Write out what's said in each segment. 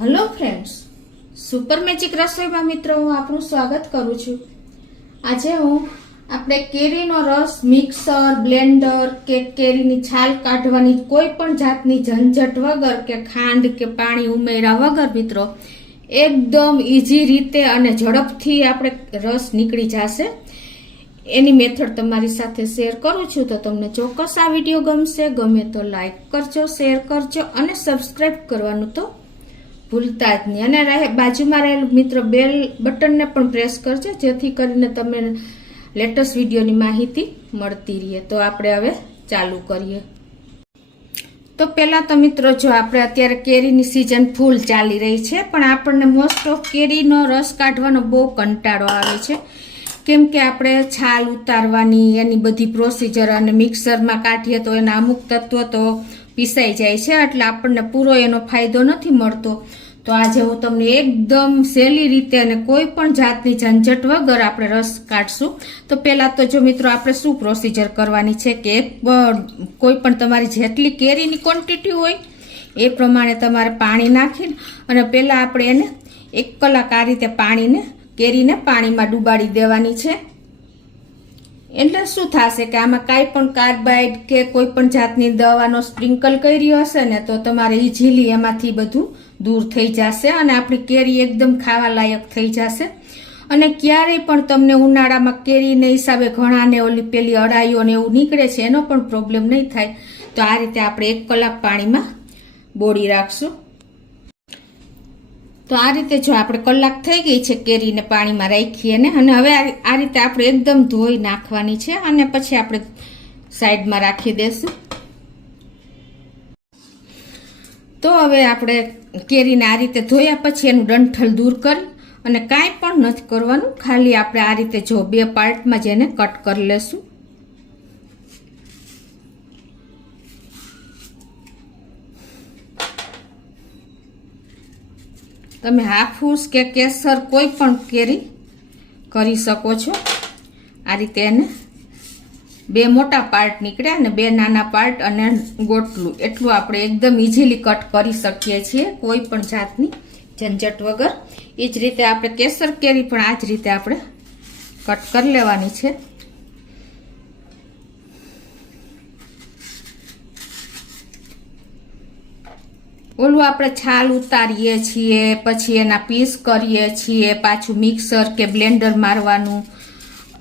Hello friends, super magic રસોઈમાં મિત્રો હું આપનું સ્વાગત કરું છું। આજે હું આપણે કેરીનો રસ મિક્સર બ્લેન્ડર કે કેરીની છાલ કાઢવાની કોઈ પણ જાતની ઝંઝટ વગર કે ખાંડ કે પાણી ઉમેર્યા વગર મિત્રો એકદમ ઈઝી રીતે અને ઝડપથી આપણે રસ નીકળી જશે એની મેથડ તમારી સાથે શેર કરું છું। તો તમને ચોક્કસ આ વિડીયો ગમશે। ગમે તો લાઈક કરજો, શેર કરજો અને સબસ્ક્રાઇબ કરવાનું તો ભૂલતા જ નહીં। અને બાજુમાં રહેલું મિત્રો બેલ બટનને પણ પ્રેસ કરજો જેથી કરીને તમને લેટેસ્ટ વિડીયોની માહિતી મળતી રહે। તો આપણે હવે ચાલુ કરીએ। તો પહેલા તો મિત્રો જો આપણે અત્યારે કેરીની સિઝન ફૂલ ચાલી રહી છે, પણ આપણને મોસ્ટ ઓફ કેરીનો રસ કાઢવાનો બહુ કંટાળો આવે છે, કેમ કે આપણે છાલ ઉતારવાની એની બધી પ્રોસિજર અને મિક્સરમાં કાઢીએ તો એના અમુક તત્વો તો પીસાઈ જાય છે, એટલે આપણને પૂરો એનો ફાયદો નથી મળતો। તો આજે હું તમને એકદમ સહેલી રીતે અને કોઈ પણ જાતની ઝંઝટ વગર આપણે રસ કાઢશું। તો પહેલા તો જો મિત્રો આપણે શું પ્રોસિજર કરવાની છે કે કોઈ પણ તમારી જેટલી કેરીની ક્વોન્ટિટી હોય એ પ્રમાણે તમારે પાણી નાખીને અને પહેલા આપણે એને 1 કલાક આ રીતે કેરીને પાણીમાં ડુબાડી દેવાની છે। એટલે શું થશે કે આમાં કાંઈ પણ કાર્બાઇડ કે કોઈ પણ જાતની દવાનો સ્પ્રિંકલ કરી હશે ને તો તમારે ઈઝીલી એમાંથી બધું દૂર થઈ જશે અને આપણી કેરી એકદમ ખાવા લાયક થઈ જશે। અને ક્યારેય પણ તમને ઉનાળામાં કેરીને હિસાબે ઘણાને ઓલી પેલી અડાઈઓ ને એવું નીકળે છે એનો પણ પ્રોબ્લેમ નહીં થાય। તો આ રીતે આપણે 1 કલાક પાણીમાં બોળી રાખશું। તો આ રીતે જો આપણે કલાક થઈ ગઈ છે કેરીને પાણીમાં રાખીએ ને, અને હવે આ રીતે આપણે એકદમ ધોઈ નાખવાની છે અને પછી આપણે સાઈડમાં રાખી દેશું। તો હવે આપણે કેરીને આ રીતે ધોયા પછી એનું ડંઠલ દૂર કરી અને કાંઈ પણ નથી કરવાનું, ખાલી આપણે આ રીતે જો 2 પાર્ટમાં જ એને કટ કરી લેશું। તમે હાફૂસ કે કેસર કોઈ પણ કેરી કરી શકો છો। આ રીતે એને 2 મોટા પાર્ટ નીકળ્યા અને 2 નાના પાર્ટ અને ગોટલું એટલું આપણે એકદમ ઈઝીલી કટ કરી શકીએ છીએ કોઈ પણ જાતની ઝંઝટ વગર। એ જ રીતે આપણે કેસર કેરી પણ આ જ રીતે આપણે કટ કરી લેવાની છે। ઓલું આપણે છાલ ઉતારીએ છીએ પછી એના પીસ કરીએ છીએ, પાછું મિક્સર કે બ્લેન્ડર મારવાનું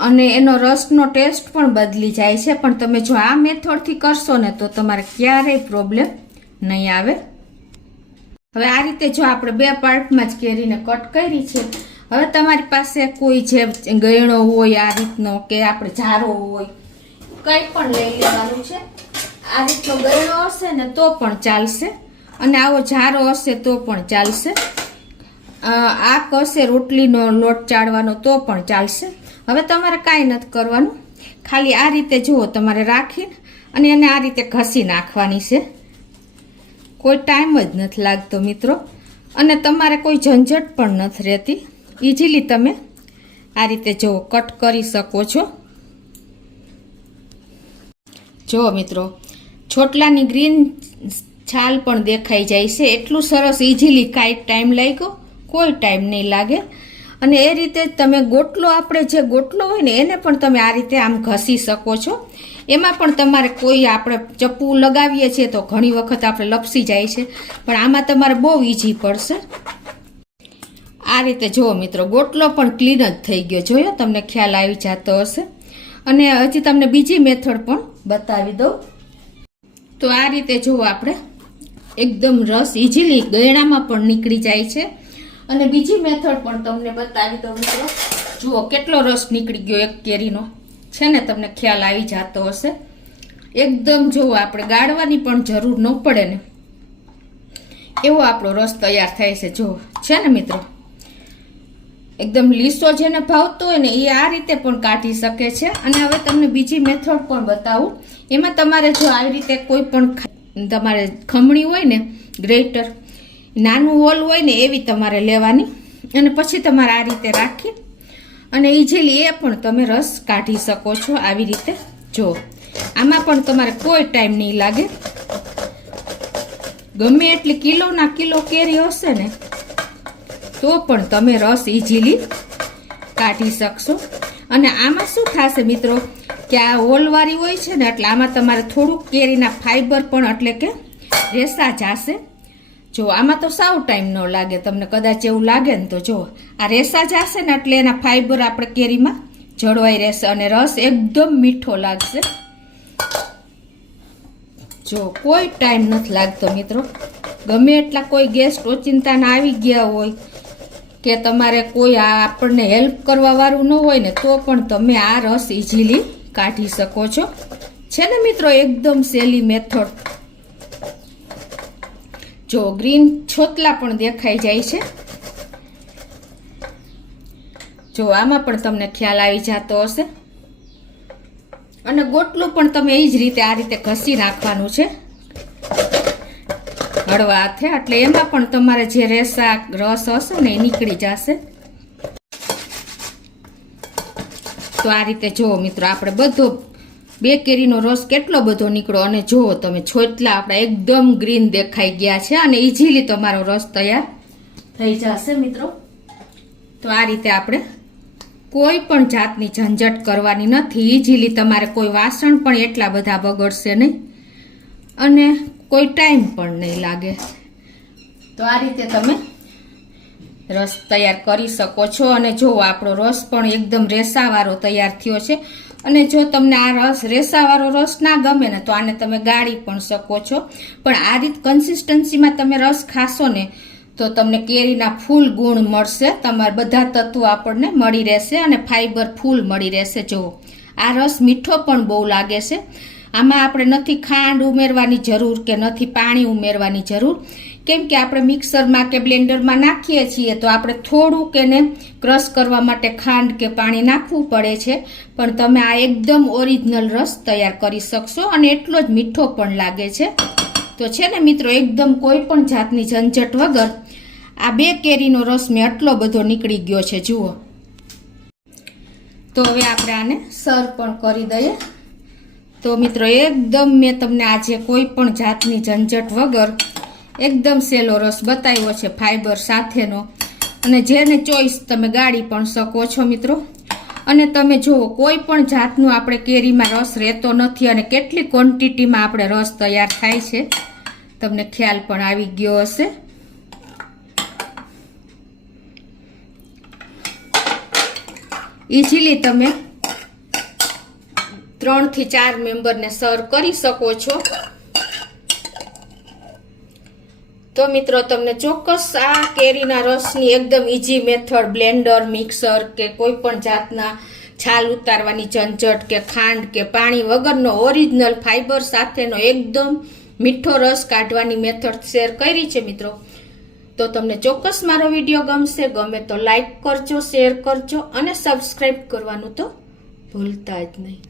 અને એનો રસનો ટેસ્ટ પણ બદલી જાય છે। પણ તમે જો આ મેથડથી કરશો ને તો તમારે ક્યારેય પ્રોબ્લેમ નહીં આવે। હવે આ રીતે જો આપણે 2 પાર્ટમાં જ કેરીને કટ કરી છે। હવે તમારી પાસે કોઈ જે ગયણો હોય આ રીતનો કે આપણે જારો હોય કંઈ પણ લઈ લેવાનું છે। આ રીતનો ગયણો હશે ને તો પણ ચાલશે અને આવો જારો હશે તો પણ ચાલશે। આ હશે રોટલીનો લોટ ચાળવાનો તો પણ ચાલશે। હવે તમારે કાંઈ નથી કરવાનું, ખાલી આ રીતે જુઓ તમારે રાખીને અને એને આ રીતે ઘસી નાખવાની છે। કોઈ ટાઈમ જ નથી લાગતો મિત્રો અને તમારે કોઈ ઝંઝટ પણ નથી રહેતી। ઇઝીલી તમે આ રીતે જુઓ કટ કરી શકો છો। જુઓ મિત્રો છોટલાની ગ્રીન છાલ પણ દેખાઈ જાય છે, એટલું સરસ ઈઝીલી કાંઈ ટાઈમ લાગ્યો, કોઈ ટાઈમ નહીં લાગે। અને એ રીતે તમે ગોટલો આપણે જે ગોટલો હોય ને એને પણ તમે આ રીતે આમ ઘસી શકો છો। એમાં પણ તમારે કોઈ આપણે ચપ્પુ લગાવીએ છીએ તો ઘણી વખત આપણે લપસી જાય છે, પણ આમાં તમારે બહુ ઈઝી પડશે। આ રીતે જુઓ મિત્રો ગોટલો પણ ક્લીન જ થઈ ગયો, જોયો તમને ખ્યાલ આવી જતો હશે। અને હજી તમને બીજી મેથડ પણ બતાવી દઉં। તો આ રીતે જુઓ આપણે એકદમ રસ ઈઝીલી ગયણામાં પણ નીકળી જાય છે। અને બીજી મેથડ પણ તમને બતાવી દઉં મિત્રો, જુઓ કેટલો રસ નીકળી ગયો એક કેરીનો છે ને, તમને ખ્યાલ આવી જતો હશે। એકદમ જુઓ આપણે ગાળવાની પણ જરૂર ન પડે ને એવો આપણો રસ તૈયાર થાય છે। જુઓ છે ને મિત્રો એકદમ લીસો જેને ભાવતો હોય ને એ આ રીતે પણ કાઢી શકે છે। અને હવે તમને બીજી મેથડ પણ બતાવું, એમાં તમારે જો આવી રીતે કોઈ પણ તમારે ખમણી હોય ને ગ્રેટર નાનું હોલ હોય ને એવી તમારે લેવાની અને પછી તમારે આ રીતે રાખી અને ઈઝીલી એ પણ તમે રસ કાઢી શકો છો। આવી રીતે જો આમાં પણ તમારે કોઈ ટાઈમ નહીં લાગે। ગમે એટલી કિલોના કિલો કેરી હશે ને તો પણ તમે રસ ઇઝીલી કાઢી શકશો. અને આમાં શું થશે મિત્રો કે આ હોલવાળી હોય છે ને એટલે આમાં તમારે થોડુંક કેરીના ફાઈબર પણ એટલે કે રેસા જશે. જો આમાં તો સાવ ટાઈમ ન લાગે, તમને કદાચ એવું લાગે ને તો જો આ રેસા જશે ને એટલે એના ફાઈબર આપણે કેરીમાં જળવાઈ રહેશે અને રસ એકદમ મીઠો લાગશે. જો કોઈ ટાઈમ નથી લાગતો મિત્રો. ગમે એટલા કોઈ ગેસ્ટ ઓચિંતાના આવી ગયા હોય કે તમારે કોઈ આપણને હેલ્પ કરવા વાળું ન હોય ને તો પણ તમે આ રસ ઇઝીલી કાઢી શકો છો. છે ને મિત્રો એકદમ સહેલી મેથડ. જો ગ્રીન છોતલા પણ દેખાઈ જાય છે. જો આમાં પણ તમને ખ્યાલ આવી જતો હશે. અને ગોટલું પણ તમે એ જ રીતે આ રીતે ઘસી નાખવાનું છે હળવા હાથે, એટલે એમાં પણ તમારે જે રેસા રસ હશે ને એ નીકળી જશે. તો આ રીતે જુઓ મિત્રો આપણે બધો 2 કેરીનો રસ કેટલો બધો નીકળો. અને જુઓ તમે છોતલા આપણા એકદમ ગ્રીન દેખાઈ ગયા છે અને ઇઝીલી તમારો રસ તૈયાર થઈ જશે મિત્રો. તો આ રીતે આપણે કોઈ પણ જાતની ઝંઝટ કરવાની નથી. ઇઝીલી તમારે કોઈ વાસણ પણ એટલા બધા બગડશે નહીં અને કોઈ ટાઈમ પણ નહીં લાગે. તો આ રીતે તમે રસ તૈયાર કરી શકો છો. અને જો આપણો રસ પણ એકદમ રેસાવાળો તૈયાર થયો છે. અને જો તમને આ રસ રેસાવાળો રસ ના ગમે ને તો આને તમે ગાળી પણ શકો છો. પણ આ રીત કન્સિસ્ટન્સીમાં તમે રસ ખાશો ને તો તમને કેરીના ફૂલ ગુણ મળશે. તમારે બધા તત્વો આપણને મળી રહેશે અને ફાઈબર ફૂલ મળી રહેશે. જુઓ આ રસ મીઠો પણ બહુ લાગે છે. આમાં આપણે નથી ખાંડ ઉમેરવાની જરૂર કે નથી પાણી ઉમેરવાની જરૂર, કેમ કે આપણે મિક્સરમાં કે બ્લેન્ડરમાં નાખીએ છીએ તો આપણે થોડુંક એને ક્રશ કરવા માટે ખાંડ કે પાણી નાખવું પડે છે. પણ તમે આ એકદમ ઓરિજિનલ રસ તૈયાર કરી શકશો અને એટલો જ મીઠો પણ લાગે છે. તો છે ને મિત્રો એકદમ કોઈ પણ જાતની ઝંઝટ વગર આ 2 કેરીનો રસ મેં આટલો બધો નીકળી ગયો છે જુઓ. તો હવે આપણે આને સર્વ પણ કરી દઈએ. તો મિત્રો એકદમ મેં તમને આજે કોઈ પણ જાતની ઝંઝટ વગર એકદમ સહેલો રસ બતાવ્યો છે ફાઈબર સાથેનો. અને જેને ચોઈસ તમે ગાળી પણ શકો છો મિત્રો. અને તમે જુઓ કોઈ પણ જાતનું આપણે કેરીમાં રસ રહેતો નથી અને કેટલી ક્વોન્ટિટીમાં આપણે રસ તૈયાર થાય છે તમને ખ્યાલ પણ આવી ગયો હશે. ઇઝીલી તમે 3 થી 4 મેમ્બરને સર્વ કરી શકો છો. તો મિત્રો તમને ચોક્કસ આ કેરીના રસની એકદમ ઈઝી મેથડ બ્લેન્ડર મિક્સર કે કોઈ પણ જાતના છાલ ઉતારવાની ઝંઝટ કે ખાંડ કે પાણી વગરનો ઓરિજિનલ ફાઈબર સાથેનો એકદમ મીઠો રસ કાઢવાની મેથડ શેર કરી છે મિત્રો. તો તમને ચોક્કસ મારો વિડીયો ગમશે. ગમે તો લાઈક કરજો, શેર કરજો અને સબસ્ક્રાઈબ કરવાનું તો ભૂલતા જ નહીં.